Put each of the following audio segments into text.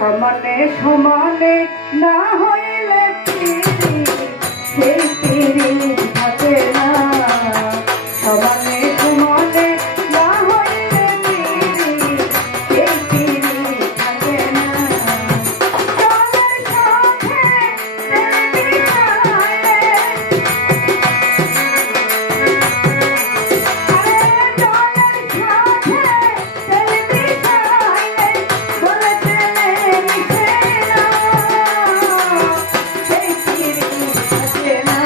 সমানে সমানে না হইলে পিড়ি সেই পিড়ি থাকে না। সমানে সমানে না হইলে পিড়ি সেই পিড়ি থাকে না। জলের সাথে তেল মিশাইলে, আরে জলের সাথে তেল মিশাইলে বলে তেলে মিশে না, সেই পিড়ি থাকে না।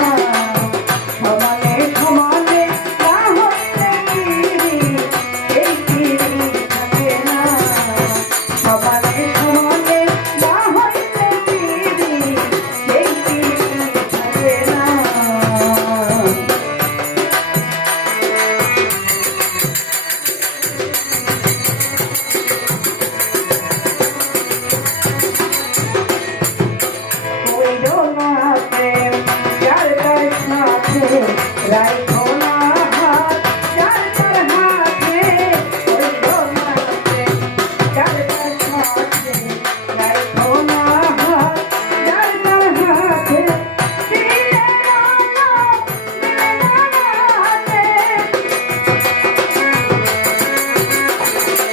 সমানে সমানে না হইলে পিড়ি সেই পিড়ি থাকে না। সমানে সমানে না হইলে পিড়ি সেই পিড়ি থাকে না। কইরো না প্রেম যার তার সাথে, রাইখো না হাত যার তার হাতে। কইরো না প্রেম যার তার সাথে, রাইখো না হাত যার তার হাতে। দিনের আলো মিলে না রাতে,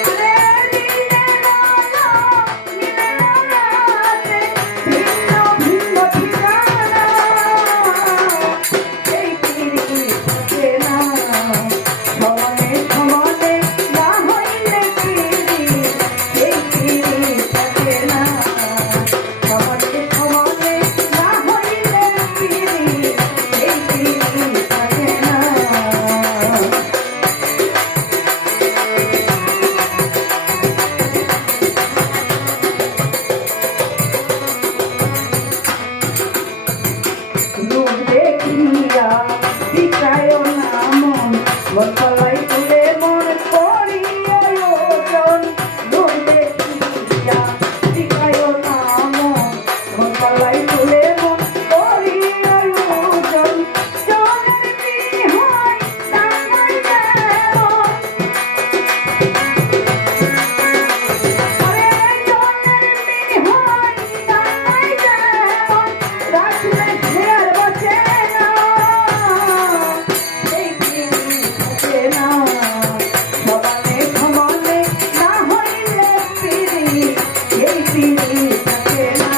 আরে দিনের আলো মিলে না রাতে। ভিন্ন ভিন্ন ঠিকানা, সেই পিড়ি থাকে না। সমানে সমানে না হইলে পিড়ি সেই পিড়ি থাকে না। সমানে সমানে না হইলে পিড়ি সেই পিড়ি থাকে না। রূপ দেখিয়া বিকায় না মন, মন পালাই তুলে মন করিয়া ওজন। রূপ দেখিয়া বিকায় না মন, মন পালাই তুলে মন করিয়া ওজন। জলের বিহয় ডাঙায় যেমন, আরে জলের বিহয় ডাঙায় যেমন, রাখলে সে আর বাঁচে না, সেই পিড়ি থাকে না। সমানে সমানে না হইলে পিড়ি সেই পিড়ি থাকে না।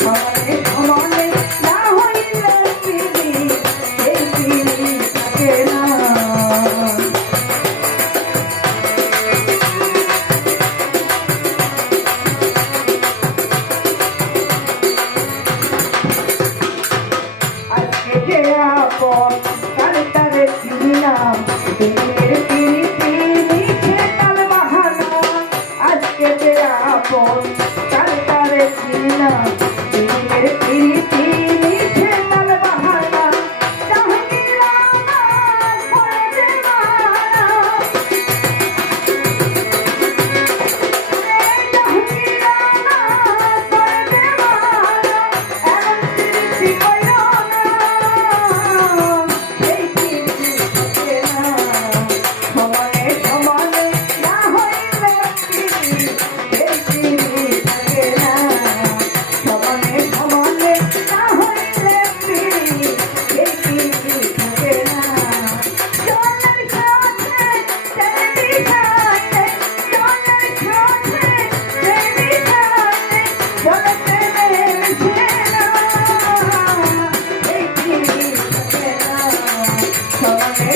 সমানে সমানে না হইলে পিড়ি সেই পিড়ি থাকে না। আজকে যে আপন কার তারে চিনিলাম, দিনের পিড়িতি মিছে কাল বাহানা। আজকে যে আপন কার তারে চিনিলাম, দিনের পিড়িতি মিছে কাল বাহানা। জাহাঙ্গীর আমার করে যে মানা, আরে জাহাঙ্গীর আমার করে যে মানা। এমন পিড়িতি কইরো না, সেই পিড়ি থাকে না। সমানে সমানে না হইলে পিড়ি সেই পিড়ি থাকে না। সমানে সমানে না হইলে পিড়ি সেই পিড়ি থাকে না। জলের সাথে তেল মিশাইলে, জলের সাথে তেল মিশাইলে বলে তেলে মিশে না, সেই পিড়ি থাকে না। সমানে